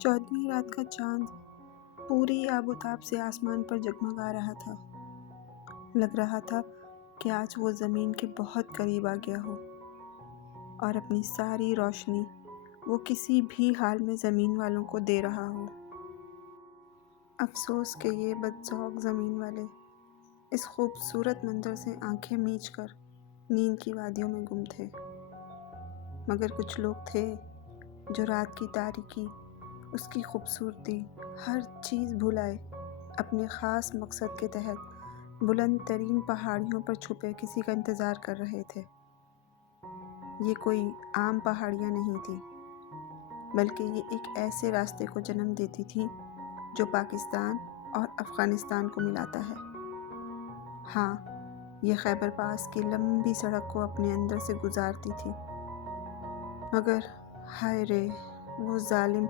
14ویں رات کا چاند پوری آب و تاب سے آسمان پر جگمگا رہا تھا۔ لگ رہا تھا کہ آج وہ زمین کے بہت قریب آ گیا ہو اور اپنی ساری روشنی وہ کسی بھی حال میں زمین والوں کو دے رہا ہو۔ افسوس کہ یہ بدذوق زمین والے اس خوبصورت منظر سے آنکھیں میچ کر نیند کی وادیوں میں گم تھے، مگر کچھ لوگ تھے جو رات کی تاریکی، اس کی خوبصورتی، ہر چیز بھلائے اپنے خاص مقصد کے تحت بلند ترین پہاڑیوں پر چھپے کسی کا انتظار کر رہے تھے۔ یہ کوئی عام پہاڑیاں نہیں تھی، بلکہ یہ ایک ایسے راستے کو جنم دیتی تھی جو پاکستان اور افغانستان کو ملاتا ہے۔ ہاں، یہ خیبر پاس کی لمبی سڑک کو اپنے اندر سے گزارتی تھی، مگر ہائے رے، وہ ظالم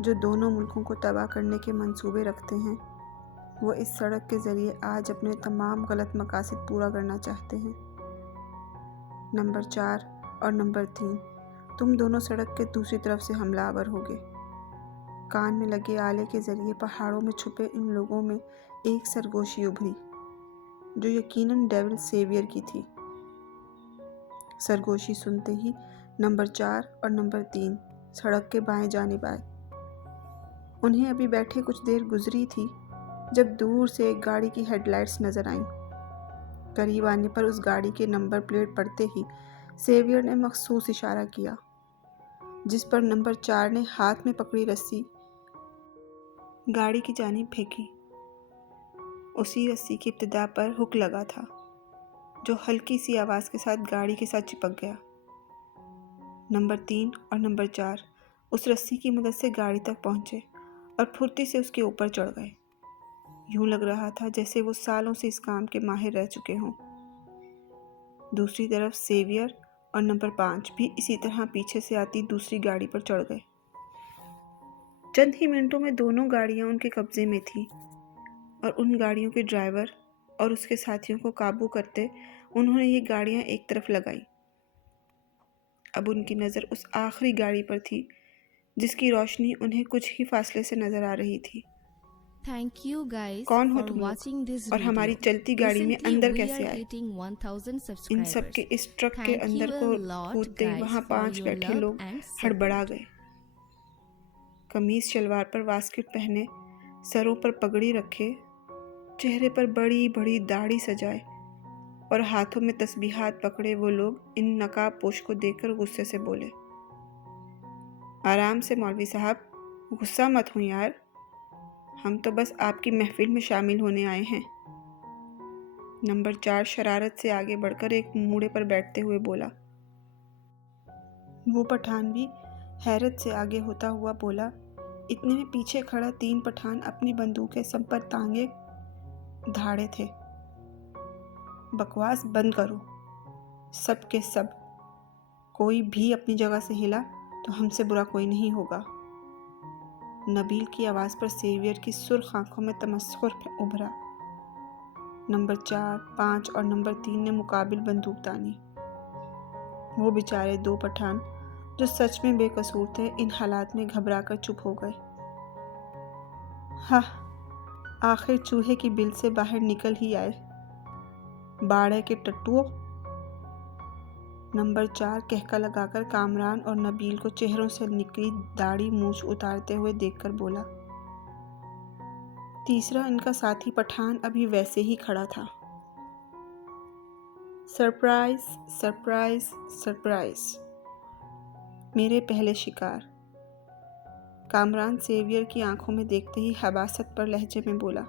جو دونوں ملکوں کو تباہ کرنے کے منصوبے رکھتے ہیں، وہ اس سڑک کے ذریعے آج اپنے تمام غلط مقاصد پورا کرنا چاہتے ہیں۔ نمبر 4 اور نمبر 3، تم دونوں سڑک کے دوسری طرف سے حملہ آور ہوگے۔ کان میں لگے آلے کے ذریعے پہاڑوں میں چھپے ان لوگوں میں ایک سرگوشی ابھری جو یقیناً ڈیول سیویئر کی تھی۔ سرگوشی سنتے ہی نمبر 4 اور نمبر 3 سڑک کے بائیں جانب آئے۔ انہیں ابھی بیٹھے کچھ دیر گزری تھی جب دور سے ایک گاڑی کی ہیڈ لائٹس نظر آئیں۔ قریب آنے پر اس گاڑی کے نمبر پلیٹ پڑھتے ہی سیویئر نے مخصوص اشارہ کیا، جس پر نمبر 4 نے ہاتھ میں پکڑی رسی گاڑی کی جانب پھینکی۔ اسی رسی کی ابتدا پر ہک لگا تھا جو ہلکی سی آواز کے ساتھ گاڑی کے ساتھ چپک گیا۔ نمبر 3 اور نمبر 4 اس رسی کی مدد سے گاڑی تک پہنچے اور پھرتی سے اس کے اوپر چڑھ گئے۔ یوں لگ رہا تھا جیسے وہ سالوں سے اس کام کے ماہر رہ چکے ہوں۔ دوسری طرف سیویئر اور نمبر 5 بھی اسی طرح پیچھے سے آتی دوسری گاڑی پر چڑھ گئے۔ چند ہی منٹوں میں دونوں گاڑیاں ان کے قبضے میں تھیں اور ان گاڑیوں کے ڈرائیور اور اس کے ساتھیوں کو قابو کرتے انہوں نے یہ گاڑیاں ایک طرف لگائیں۔ اب ان کی نظر اس آخری گاڑی پر تھی جس کی روشنی انہیں کچھ ہی فاصلے سے نظر آ رہی تھی۔ کون ہو تم لوگ اور ہماری چلتی گاڑی میں اندر کیسے آئے؟ ان سب کے اس ٹرک کے اندر کو کودتے وہاں 5 بیٹھے لوگ ہڑبڑا گئے۔ قمیص شلوار پر واسکٹ پہنے، سروں پر پگڑی رکھے، چہرے پر بڑی بڑی داڑھی سجائے اور ہاتھوں میں تسبیحات پکڑے وہ لوگ ان نقاب پوش کو دیکھ کر غصے سے بولے، آرام سے مولوی صاحب، غصہ مت ہوں یار، ہم تو بس آپ کی محفل میں شامل ہونے آئے ہیں۔ نمبر 4 شرارت سے آگے بڑھ کر ایک موڑے پر بیٹھتے ہوئے بولا۔ وہ پٹھان بھی حیرت سے آگے ہوتا ہوا بولا۔ اتنے میں پیچھے کھڑا 3 پٹھان اپنی بندوقیں سب پر تانگے دھاڑے تھے۔ بکواس بند کرو سب کے سب، کوئی بھی اپنی جگہ سے ہلا تو ہم سے برا کوئی نہیں ہوگا۔ نبیل کی آواز پر سیویئر کی سرخ آنکھوں میں تمسخر ابھرا۔ نمبر 4، 5 اور نمبر 3 نے مقابل بندوق تانی۔ وہ بیچارے 2 پٹھان جو سچ میں بے قصور تھے ان حالات میں گھبرا کر چپ ہو گئے۔ ہاں، آخر چوہے کی بل سے باہر نکل ہی آئے، باڑے کے ٹٹوؤ۔ نمبر 4 کہکا لگا کر کامران اور نبیل کو چہروں سے نکلی داڑھی مونچھ اتارتے ہوئے دیکھ کر بولا۔ تیسرا ان کا ساتھی پٹھان ابھی ویسے ہی کھڑا تھا۔ سرپرائز سرپرائز سرپرائز، میرے پہلے شکار، کامران سیویئر کی آنکھوں میں دیکھتے ہی حباست پر لہجے میں بولا۔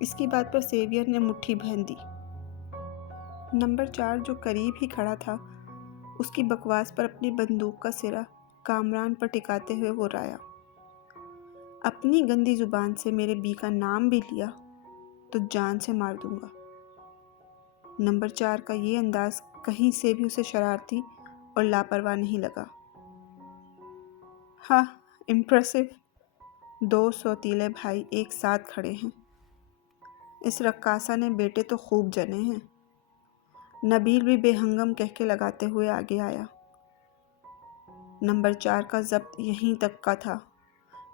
اس کی بات پر سیویئر نے مٹھی بھین دی۔ نمبر 4 جو قریب ہی کھڑا تھا اس کی بکواس پر اپنی بندوق کا سرا کامران پر ٹکاتے ہوئے وہ رایا، اپنی گندی زبان سے میرے بی کا نام بھی لیا تو جان سے مار دوں گا۔ نمبر 4 کا یہ انداز کہیں سے بھی اسے شرارتی اور لاپرواہ نہیں لگا۔ ہاں، امپریسو، 2 سوتیلے بھائی ایک ساتھ کھڑے ہیں۔ اس رقاصہ نے بیٹے تو خوب جنے ہیں۔ نبیل بھی بے ہنگم کہکے لگاتے ہوئے آگے آیا۔ نمبر 4 کا ضبط یہیں تک کا تھا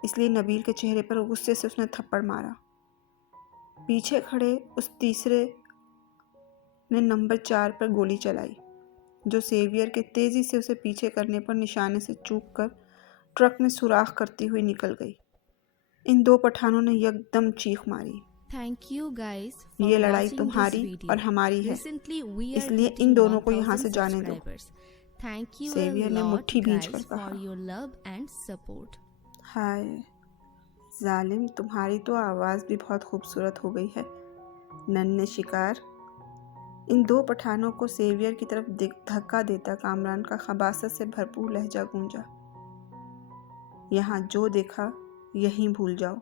اس لیے نبیل کے چہرے پر غصے سے اس نے تھپڑ مارا۔ پیچھے کھڑے اس تیسرے نے نمبر 4 پر گولی چلائی، جو سیویئر کے تیزی سے اسے پیچھے کرنے پر نشانے سے چوک کر ٹرک میں سوراخ کرتی ہوئی نکل گئی۔ ان 2 پٹھانوں نے یکدم چیخ ماری، یہ لڑائی تمہاری اور ہماری ہے، اس لیے ان دونوں کو یہاں سے جانے دو۔ سیویئر نے مٹھی بھینچ کر کہا، ہائے ظالم، تمہاری تو آواز بھی بہت خوبصورت ہو گئی ہے ننھے شکار۔ ان 2 پٹھانوں کو سیویئر کی طرف دھکا دیتا کامران کا خباثت سے بھرپور لہجہ گونجا، یہاں جو دیکھا یہیں بھول جاؤ،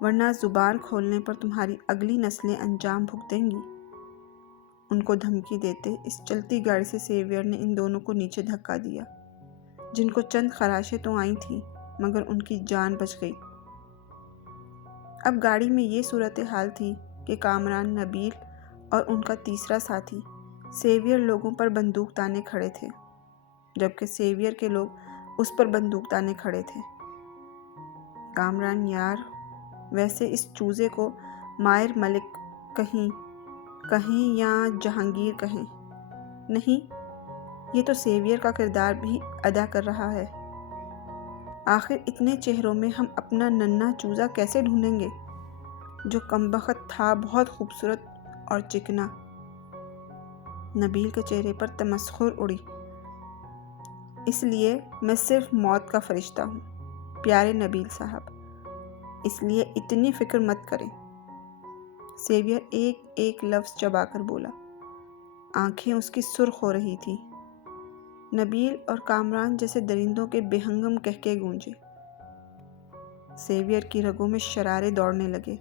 ورنہ زبان کھولنے پر تمہاری اگلی نسلیں انجام بھگتیں گی۔ ان کو دھمکی دیتے اس چلتی گاڑی سے سیویئر نے ان دونوں کو نیچے دھکا دیا، جن کو چند خراشیں تو آئی تھیں مگر ان کی جان بچ گئی۔ اب گاڑی میں یہ صورتحال تھی کہ کامران، نبیل اور ان کا تیسرا ساتھی سیویئر لوگوں پر بندوق تانے کھڑے تھے، جبکہ سیویئر کے لوگ اس پر بندوق تانے کھڑے تھے۔ کامران یار، ویسے اس چوزے کو مائر ملک کہیں یا جہانگیر کہیں، نہیں، یہ تو سیویئر کا کردار بھی ادا کر رہا ہے۔ آخر اتنے چہروں میں ہم اپنا ننھا چوزا کیسے ڈھونڈیں گے، جو کمبخت تھا بہت خوبصورت اور چکنا۔ نبیل کے چہرے پر تمسخر اڑی، اس لیے میں صرف موت کا فرشتہ ہوں پیارے نبیل صاحب، اس لیے اتنی فکر مت کریں۔ سیویئر ایک ایک لفظ چبا کر بولا، آنکھیں اس کی سرخ ہو رہی تھی۔ نبیل اور کامران جیسے درندوں کے بےہنگم قہقہے گونجے۔ سیویئر کی رگوں میں شرارے دوڑنے لگے،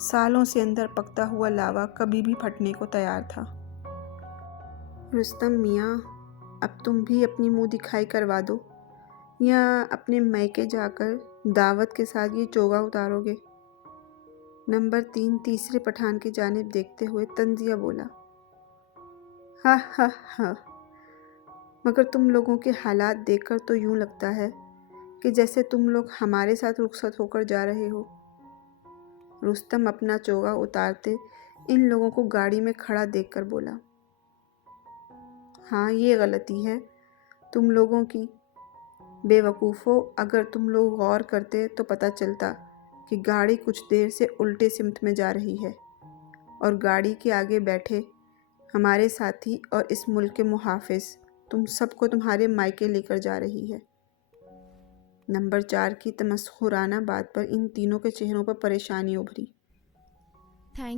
سالوں سے اندر پکتا ہوا لاوا کبھی بھی پھٹنے کو تیار تھا۔ رستم میاں، اب تم بھی اپنی منہ دکھائی کروا دو، یا اپنے میکے جا کر دعوت کے ساتھ یہ چوگا اتارو گے؟ نمبر 3 تیسرے پٹھان کی جانب دیکھتے ہوئے طنزیہ بولا، ہا ہا ہا، مگر تم لوگوں کے حالات دیکھ کر تو یوں لگتا ہے کہ جیسے تم لوگ ہمارے ساتھ رخصت ہو کر جا رہے ہو۔ رستم اپنا چوگا اتارتے ان لوگوں کو گاڑی میں کھڑا دیکھ کر بولا، ہاں یہ غلطی ہے تم لوگوں کی، بے وقوفو، اگر تم لوگ غور کرتے تو پتہ چلتا کہ گاڑی کچھ دیر سے الٹے سمت میں جا رہی ہے، اور گاڑی کے آگے بیٹھے ہمارے ساتھی اور اس ملک کے محافظ تم سب کو تمہارے مائکے لے کر جا رہی ہے۔ نمبر 4 کی تمسخرانہ بات پر ان تینوں کے چہروں پر پریشانی ابھری۔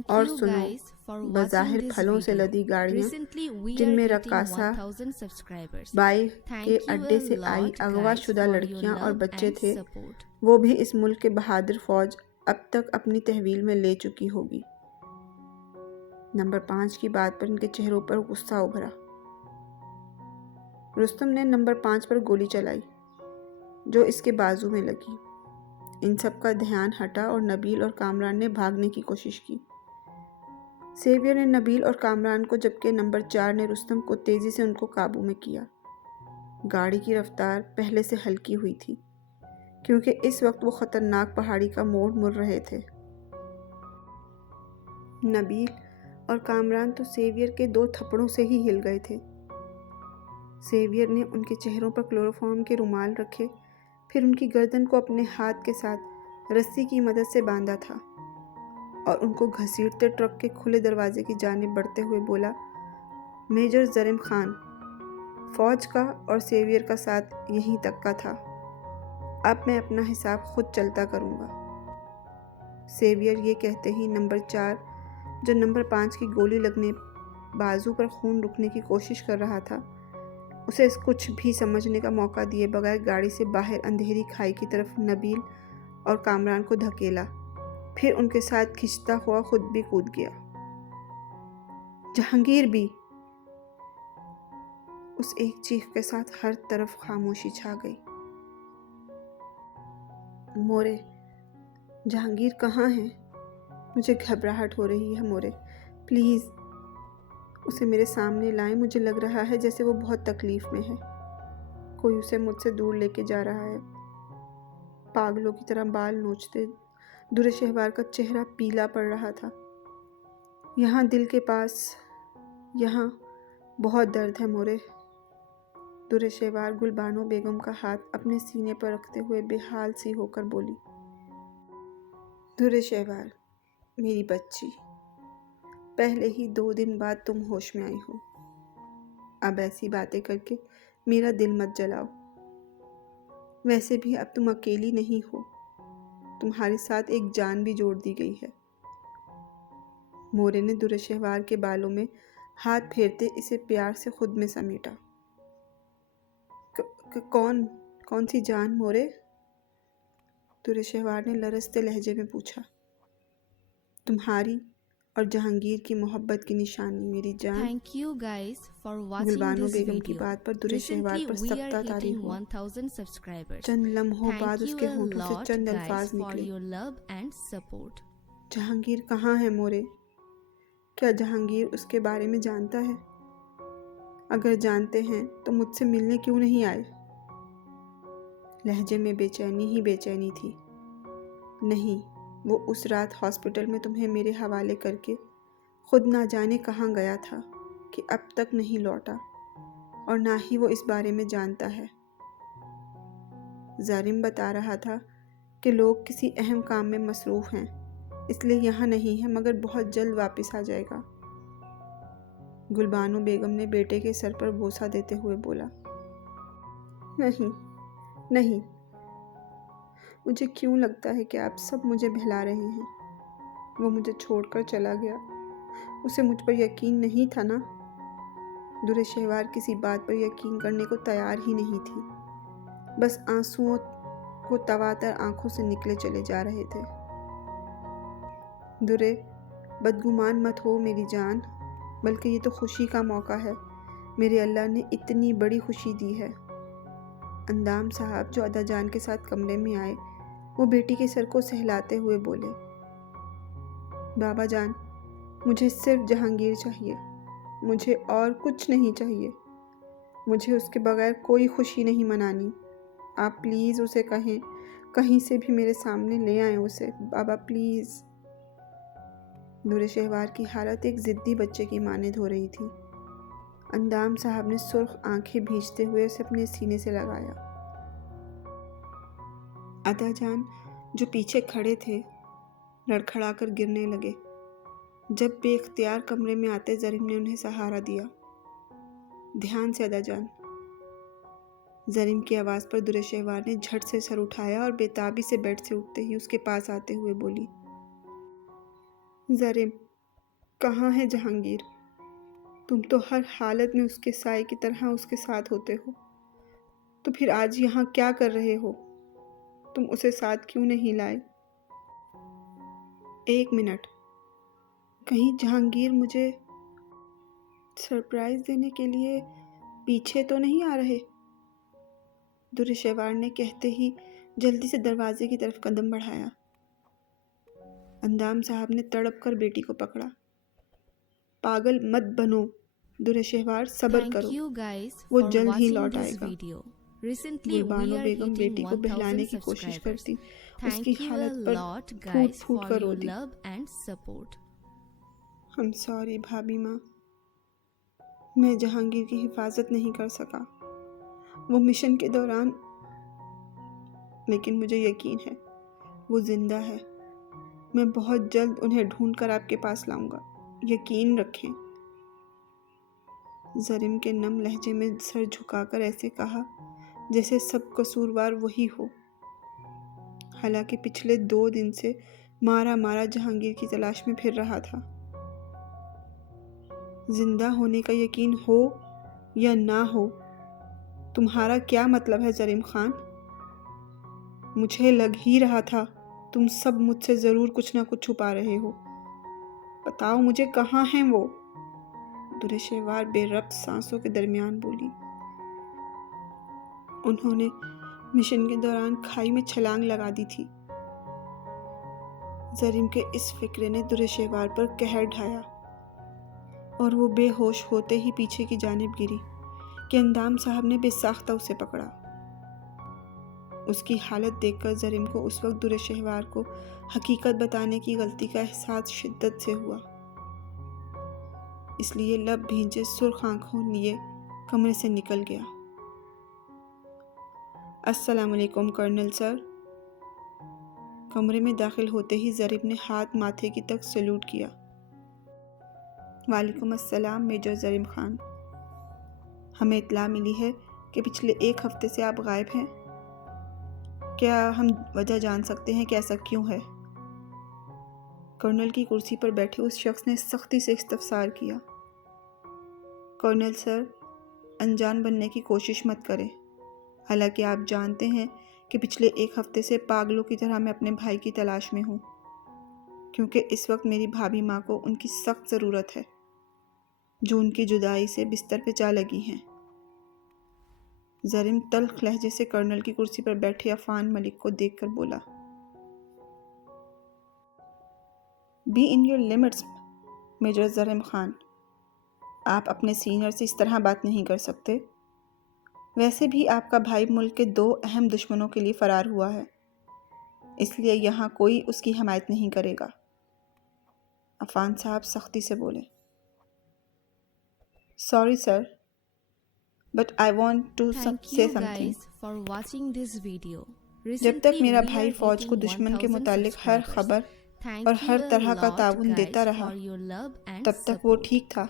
اور سنو، بظاہر پھلوں سے لدی گاڑیاں جن میں رقاصہ بائی کے اڈے سے آئی اغوا شدہ لڑکیاں اور بچے تھے، وہ بھی اس ملک کے بہادر فوج اب تک اپنی تحویل میں لے چکی ہوگی۔ نمبر 5 کی بات پر ان کے چہروں پر غصہ ابھرا۔ رستم نے نمبر 5 پر گولی چلائی، جو اس کے بازو میں لگی۔ ان سب کا دھیان ہٹا اور نبیل اور کامران نے بھاگنے کی کوشش کی۔ سیویئر نے نبیل اور کامران کو، جبکہ نمبر 4 نے رستم کو تیزی سے ان کو قابو میں کیا۔ گاڑی کی رفتار پہلے سے ہلکی ہوئی تھی، کیونکہ اس وقت وہ خطرناک پہاڑی کا موڑ مڑ رہے تھے۔ نبیل اور کامران تو سیویئر کے 2 تھپڑوں سے ہی ہل گئے تھے۔ سیویئر نے ان کے چہروں پر کلوروفارم کے رومال رکھے، پھر ان کی گردن کو اپنے ہاتھ کے ساتھ رسی کی مدد سے باندھا تھا، اور ان کو گھسیٹتے ٹرک کے کھلے دروازے کی جانب بڑھتے ہوئے بولا، میجر زریم خان، فوج کا اور سیویئر کا ساتھ یہیں تک کا تھا، اب میں اپنا حساب خود چلتا کروں گا۔ سیویئر یہ کہتے ہی نمبر 4، جو نمبر 5 کی گولی لگنے بازو پر خون رکنے کی کوشش کر رہا تھا، اسے کچھ بھی سمجھنے کا موقع دیے بغیر گاڑی سے باہر اندھیری کھائی کی طرف نبیل اور کامران کو دھکیلا، پھر ان کے ساتھ کھنچتا ہوا خود بھی کود گیا۔ جہانگیر بھی! اس ایک چیخ کے ساتھ ہر طرف خاموشی چھا گئی۔ مورے، جہانگیر کہاں ہے؟ مجھے گھبراہٹ ہو رہی ہے مورے، پلیز اسے میرے سامنے لائیں، مجھے لگ رہا ہے جیسے وہ بہت تکلیف میں ہے، کوئی اسے مجھ سے دور لے کے جا رہا ہے۔ پاگلوں کی طرح بال نوچتے در شہوار کا چہرہ پیلا پڑ رہا تھا۔ یہاں دل کے پاس، یہاں بہت درد ہے مورے۔ در شہوار گلبانو بیگم کا ہاتھ اپنے سینے پر رکھتے ہوئے بے حال سی ہو کر بولی۔ در شہوار، میری بچی، پہلے ہی 2 دن بعد تم ہوش میں آئی ہو۔ اب ایسی باتیں کر کے میرا دل مت جلاؤ۔ ویسے بھی اب تم اکیلی نہیں ہو، تمہارے ساتھ ایک جان بھی جوڑ دی گئی ہے۔ مورے نے در شہوار کے بالوں میں ہاتھ پھیرتے اسے پیار سے خود میں سمیٹا۔ کون سی جان مورے؟ در شہوار نے لرزتے لہجے میں پوچھا۔ تمہاری اور جہانگیر کی محبت کی نشانی میری جان۔ Thank you guys for watching Gulbano this بیگم کی video. بات پر در Shehvar Recently per we سبتا are طاری hitting ہوا۔ 1000 subscribers. چند لمحوں بعد Thank اس you کے a ہونٹوں سے lot چند guys الفاظ for نکلے۔ your love and support. Jahangir کہاں ہے مورے؟ کیا جہانگیر اس کے بارے میں جانتا ہے؟ اگر جانتے ہیں تو مجھ سے ملنے کیوں نہیں آئے؟ لہجے میں بے چینی ہی بے چینی تھی۔ نہیں، وہ اس رات ہاسپٹل میں تمہیں میرے حوالے کر کے خود نہ جانے کہاں گیا تھا کہ اب تک نہیں لوٹا، اور نہ ہی وہ اس بارے میں جانتا ہے۔ زارم بتا رہا تھا کہ لوگ کسی اہم کام میں مصروف ہیں، اس لیے یہاں نہیں ہے، مگر بہت جلد واپس آ جائے گا۔ گلبانو بیگم نے بیٹے کے سر پر بوسہ دیتے ہوئے بولا۔ نہیں، مجھے کیوں لگتا ہے کہ آپ سب مجھے بہلا رہے ہیں؟ وہ مجھے چھوڑ کر چلا گیا، اسے مجھ پر یقین نہیں تھا نا؟ در شہوار کسی بات پر یقین کرنے کو تیار ہی نہیں تھی، بس آنسوؤں کو تواتر آنکھوں سے نکلے چلے جا رہے تھے۔ درے، بدگمان مت ہو میری جان، بلکہ یہ تو خوشی کا موقع ہے، میرے اللہ نے اتنی بڑی خوشی دی ہے۔ اندام صاحب جو ادا جان کے ساتھ کمرے میں آئے، وہ بیٹی کے سر کو سہلاتے ہوئے بولے۔ بابا جان، مجھے صرف جہانگیر چاہیے، مجھے اور کچھ نہیں چاہیے، مجھے اس کے بغیر کوئی خوشی نہیں منانی۔ آپ پلیز اسے کہیں سے بھی میرے سامنے لے آئیں اسے، بابا پلیز۔ در شہوار کی حالت ایک ضدی بچے کی مانند ہو رہی تھی۔ اندام صاحب نے سرخ آنکھیں بھیجتے ہوئے اسے اپنے سینے سے لگایا۔ ادا جان جو پیچھے کھڑے تھے لڑکھڑا کر گرنے لگے۔ جب بے اختیار کمرے میں آتے زریم نے انہیں سہارا دیا۔ دھیان سے ادا جان۔ زریم کی آواز پر در شہوار نے جھٹ سے سر اٹھایا اور بے تابی سے بیڈ سے اٹھتے ہی اس کے پاس آتے ہوئے بولی۔ زریم، کہاں ہے جہانگیر؟ تم تو ہر حالت میں اس کے سائے کی طرح اس کے ساتھ ہوتے ہو، تو پھر آج یہاں کیا کر رہے ہو؟ تم اسے ساتھ کیوں نہیں لائے؟ 1 منٹ، کہیں جہانگیر مجھے سرپرائز دینے کے لیے پیچھے تو نہیں آ رہے؟ در شہوار نے کہتے ہی جلدی سے دروازے کی طرف قدم بڑھایا۔ اندام صاحب نے تڑپ کر بیٹی کو پکڑا۔ پاگل مت بنو در شہوار، صبر کرو، وہ جلد ہی لوٹ آئے گا۔ گلبانو بیگم بیٹی کو بہلانے کی کوشش کرتی، اس کی حالت پر پھوٹ پھوٹ کر روتی۔ ہم سوری بھابھی ماں، میں جہانگیر کی حفاظت نہیں کر سکا وہ مشن کے دوران، لیکن مجھے یقین ہے وہ زندہ ہے۔ میں بہت جلد انہیں ڈھونڈ کر آپ کے پاس لاؤں گا، یقین رکھیں۔ زریم کے نم لہجے میں سر جھکا کر ایسے کہا جیسے سب قصوروار وہی ہو، حالانکہ پچھلے 2 دن سے مارا جہانگیر کی تلاش میں پھر رہا تھا۔ زندہ ہونے کا یقین ہو یا نہ ہو، تمہارا کیا مطلب ہے زریم خان؟ مجھے لگ ہی رہا تھا تم سب مجھ سے ضرور کچھ نہ کچھ چھپا رہے ہو۔ بتاؤ مجھے کہاں ہیں وہ؟ در شہوار بے ربط سانسوں کے درمیان بولی۔ انہوں نے مشن کے دوران کھائی میں چھلانگ لگا دی تھی۔ زریم کے اس فکرے نے در شہوار پر قہر ڈھایا اور وہ بے ہوش ہوتے ہی پیچھے کی جانب گری کہ اندام صاحب نے بے ساختہ اسے پکڑا۔ اس کی حالت دیکھ کر زریم کو اس وقت در شہوار کو حقیقت بتانے کی غلطی کا احساس شدت سے ہوا، اس لیے لب بھیجے سرخ آنکھوں لیے کمرے سے نکل گیا۔ السلام علیکم کرنل سر۔ کمرے میں داخل ہوتے ہی زریم نے ہاتھ ماتھے کی تک سلوٹ کیا۔ وعلیکم السلام میجر زریم خان، ہمیں اطلاع ملی ہے کہ پچھلے 1 ہفتے سے آپ غائب ہیں، کیا ہم وجہ جان سکتے ہیں کہ ایسا کیوں ہے؟ کرنل کی کرسی پر بیٹھے اس شخص نے سختی سے استفسار کیا۔ کرنل سر، انجان بننے کی کوشش مت کریں، حالانکہ آپ جانتے ہیں کہ پچھلے 1 ہفتے سے پاگلوں کی طرح میں اپنے بھائی کی تلاش میں ہوں، کیونکہ اس وقت میری بھابھی ماں کو ان کی سخت ضرورت ہے، جو ان کی جدائی سے بستر پہ جا لگی ہیں۔ زریم تلخ لہجے سے کرنل کی کرسی پر بیٹھے عفان ملک کو دیکھ کر بولا، be in your limits major Zareem Khan, آپ اپنے سینئر سے اس طرح بات نہیں کر سکتے۔ ویسے بھی آپ کا بھائی ملک کے 2 اہم دشمنوں کے لیے فرار ہوا ہے، اس لیے یہاں کوئی اس کی حمایت نہیں کرے گا۔ عفان صاحب سختی سے بولے، sorry sir, but I want to Thank سے you something. guys for watching this video. جب تک Recently, میرا we بھائی are فوج کو hitting دشمن کے 1000 متعلق ہر subscribers. خبر Thank اور you ہر a طرح کا lot تعاون guys دیتا رہا، for your love and تب تک وہ support. ٹھیک تھا،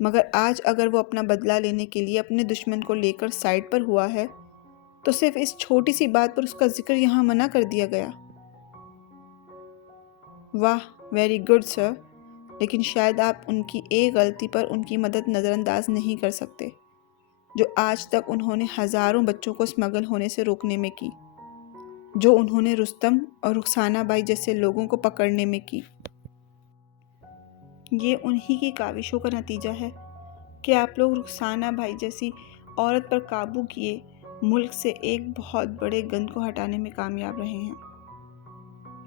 مگر آج اگر وہ اپنا بدلہ لینے کے لیے اپنے دشمن کو لے کر سائڈ پر ہوا ہے تو صرف اس چھوٹی سی بات پر اس کا ذکر یہاں منع کر دیا گیا۔ واہ، ویری گڈ سر، لیکن شاید آپ ان کی ایک غلطی پر ان کی مدد نظر انداز نہیں کر سکتے، جو آج تک انہوں نے ہزاروں بچوں کو اسمگل ہونے سے روکنے میں کی، جو انہوں نے رستم اور رخسانہ بائی جیسے لوگوں کو پکڑنے میں کی۔ یہ انہی کی کاوشوں کا نتیجہ ہے کہ آپ لوگ رخسانہ بائی جیسی عورت پر قابو کیے ملک سے ایک بہت بڑے گند کو ہٹانے میں کامیاب رہے ہیں،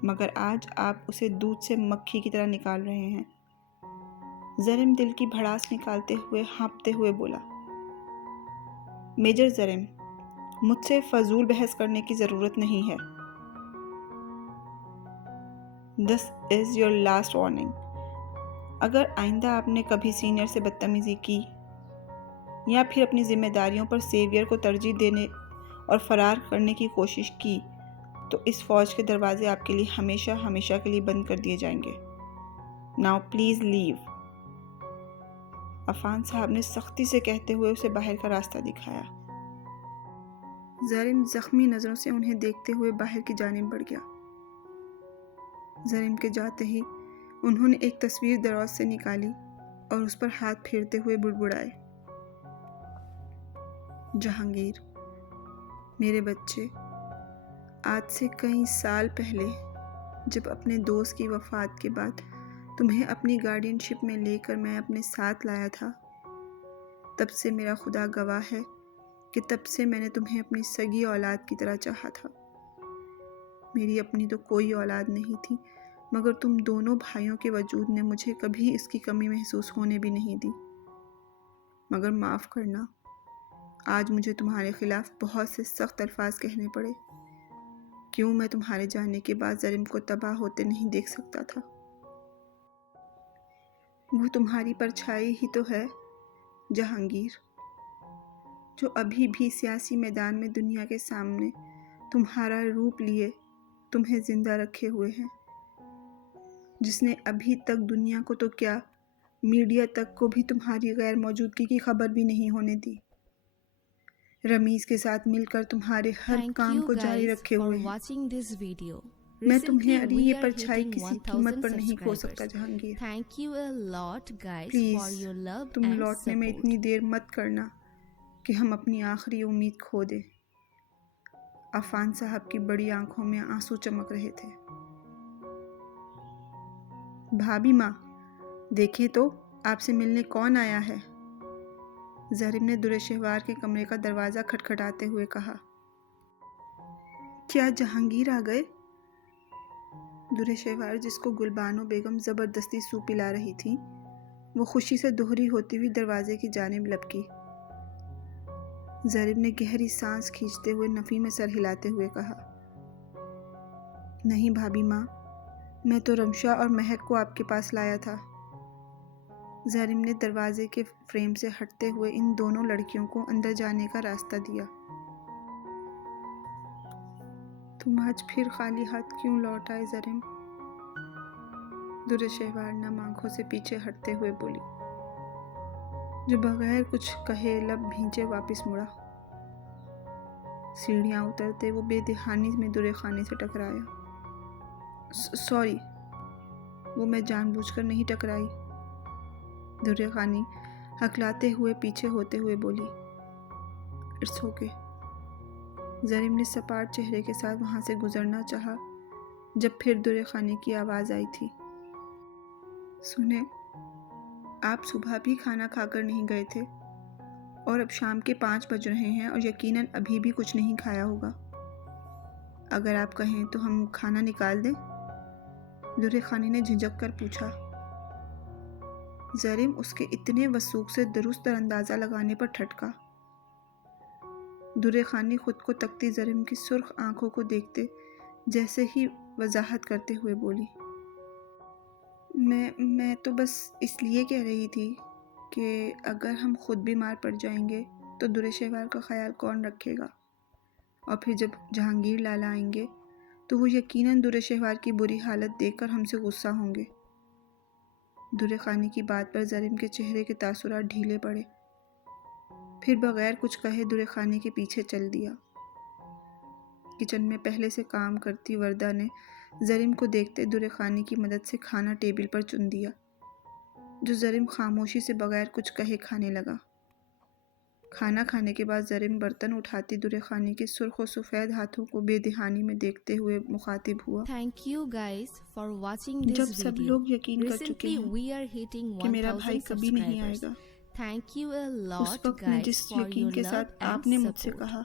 مگر آج آپ اسے دودھ سے مکھی کی طرح نکال رہے ہیں۔ زریم دل کی بھڑاس نکالتے ہوئے ہانپتے ہوئے بولا، میجر زریم، مجھ سے فضول بحث کرنے کی ضرورت نہیں ہے۔ دس از یور لاسٹ وارننگ۔ اگر آئندہ آپ نے کبھی سینئر سے بدتمیزی کی یا پھر اپنی ذمہ داریوں پر سیویئر کو ترجیح دینے اور فرار کرنے کی کوشش کی تو اس فوج کے دروازے آپ کے لیے ہمیشہ ہمیشہ کے لیے بند کر دیے جائیں گے۔ Now please leave. عفان صاحب نے سختی سے کہتے ہوئے اسے باہر کا راستہ دکھایا۔ زریم زخمی نظروں سے انہیں دیکھتے ہوئے باہر کی جانب بڑھ گیا۔ زریم کے جاتے ہی انہوں نے ایک تصویر دراز سے نکالی اور اس پر ہاتھ پھیرتے ہوئے بڑبڑائے، جہانگیر، میرے بچے، آج سے کئی سال پہلے جب اپنے دوست کی وفات کے بعد تمہیں اپنی گارڈین شپ میں لے کر میں اپنے ساتھ لایا تھا، تب سے میرا خدا گواہ ہے کہ تب سے میں نے تمہیں اپنی سگی اولاد کی طرح چاہا تھا۔ میری اپنی تو کوئی اولاد نہیں تھی، مگر تم دونوں بھائیوں کے وجود نے مجھے کبھی اس کی کمی محسوس ہونے بھی نہیں دی۔ مگر معاف کرنا، آج مجھے تمہارے خلاف بہت سے سخت الفاظ کہنے پڑے۔ کیوں میں تمہارے جانے کے بعد زریم کو تباہ ہوتے نہیں دیکھ سکتا تھا؟ وہ تمہاری پرچھائی ہی تو ہے جہانگیر، جو ابھی بھی سیاسی میدان میں دنیا کے سامنے تمہارا روپ لیے تمہیں زندہ رکھے ہوئے ہیں، جس نے ابھی تک دنیا کو تو کیا، میڈیا تک کو بھی تمہاری غیر موجودگی کی خبر بھی نہیں ہونے دی، رمیز کے ساتھ مل کر تمہارے ہر Thank کام you کو جاری guys رکھے for ہوئے ہیں۔ watching this video. میں Recently, تمہاری we یہ are پرچھائی hitting کسی قیمت 1000 پر نہیں کھو سکتا subscribers. Jahangir. Thank you a lot guys for please your love تم and لوٹنے میں support. اتنی دیر مت کرنا کہ ہم اپنی آخری امید کھو دیں۔ عفان صاحب کی بڑی آنکھوں میں آنسو چمک رہے تھے۔ بھابھی ماں، دیکھیں تو آپ سے ملنے کون آیا ہے؟ زریم نے در شہوار کے کمرے کا دروازہ کھٹکھٹاتے ہوئے کہا۔ کیا جہانگیر آ گئے؟ در شہوار، جس کو گلبانو بیگم زبردستی سوپ پلا رہی تھی، وہ خوشی سے دوہری ہوتی ہوئی دروازے کی جانب لپکی۔ زریم نے گہری سانس کھینچتے ہوئے نفی میں سر ہلاتے ہوئے کہا، نہیں بھابھی ماں، میں تو رمشا اور مہک کو آپ کے پاس لایا تھا۔ زریم نے دروازے کے فریم سے ہٹتے ہوئے ان دونوں لڑکیوں کو اندر جانے کا راستہ دیا۔ تم آج پھر خالی ہاتھ کیوں لوٹ آئے زریم؟ در شہوار نم آنکھوں سے پیچھے ہٹتے ہوئے بولی، جو بغیر کچھ کہے لب بھینچے واپس مڑا۔ سیڑھیاں اترتے وہ بے دہانی میں در خانی سے ٹکرایا۔ سوری، وہ میں جان بوجھ کر نہیں ٹکرائی۔ در خانی ہکلاتے ہوئے پیچھے ہوتے ہوئے بولی، اٹس اوکے۔ زریم نے سپاٹ چہرے کے ساتھ وہاں سے گزرنا چاہا جب پھر در خانی کی آواز آئی تھی، سنیں، آپ صبح بھی کھانا کھا کر نہیں گئے تھے اور اب شام کے 5 بج رہے ہیں اور یقیناً ابھی بھی کچھ نہیں کھایا ہوگا۔ اگر آپ کہیں تو ہم کھانا نکال دیں؟ در خانی نے جھنجک کر پوچھا۔ زریم اس کے اتنے وثوق سے درست اندازہ لگانے پر ٹھٹکا۔ در خانی خود کو تکتی زریم کی سرخ آنکھوں کو دیکھتے جیسے ہی وضاحت کرتے ہوئے بولی، میں تو بس اس لیے کہہ رہی تھی کہ اگر ہم خود بیمار پڑ جائیں گے تو در شہوار کا خیال کون رکھے گا، اور پھر جب جہانگیر لالا آئیں گے تو وہ یقیناً در شہوار کی بری حالت دیکھ کر ہم سے غصہ ہوں گے۔ در خانی کی بات پر زریم کے چہرے کے تاثرات ڈھیلے پڑے، پھر بغیر کچھ کہے در خانی کے پیچھے چل دیا۔ کچن میں پہلے سے کام کرتی وردہ نے زریم کو دیکھتے در خانی کی مدد سے کھانا ٹیبل پر چن دیا، جو زریم خاموشی سے بغیر کچھ کہے کھانے لگا۔ کھانا کھانے کے بعد زریم برتن اٹھاتی در خانی کے سرخ و سفید ہاتھوں کو بے دہانی میں دیکھتے ہوئے مخاطب ہوا، Thank you guys for watching جب this سب video. لوگ یقین کر چکے Recently ہیں we are hitting کہ میرا بھائی 1000 کبھی نہیں آئے subscribers. God, Thank you a us lot وقت میں guys جس for یقین your کے love ساتھ آپ and نے مجھ سے support. کہا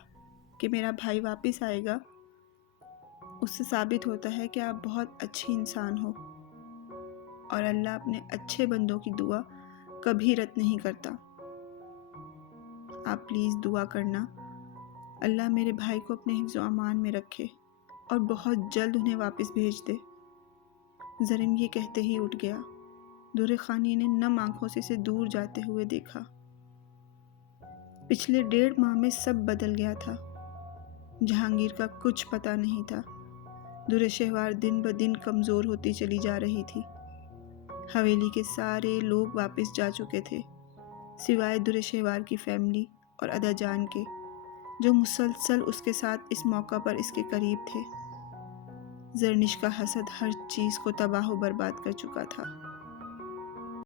کہ میرا بھائی واپس آئے گا، اس سے ثابت ہوتا ہے کہ آپ بہت اچھی انسان ہو، اور اللہ اپنے اچھے بندوں کی دعا کبھی رد نہیں کرتا۔ آپ پلیز دعا کرنا اللہ میرے بھائی کو اپنے حفظ و امان میں رکھے اور بہت جلد انہیں واپس بھیج دے۔ زریم یہ کہتے ہی اٹھ گیا۔ در خانی نے نم آنکھوں سے اسے دور جاتے ہوئے دیکھا۔ پچھلے 1.5 ماہ میں سب بدل گیا تھا۔ جہانگیر کا کچھ پتہ نہیں تھا۔ در شہوار دن بدن کمزور ہوتی چلی جا رہی تھی۔ حویلی کے سارے لوگ واپس جا چکے تھے، سوائے در شہوار کی فیملی اور ادا جان کے، جو مسلسل اس کے ساتھ اس موقع پر اس کے قریب تھے۔ زرنش کا حسد ہر چیز کو تباہ و برباد کر چکا تھا۔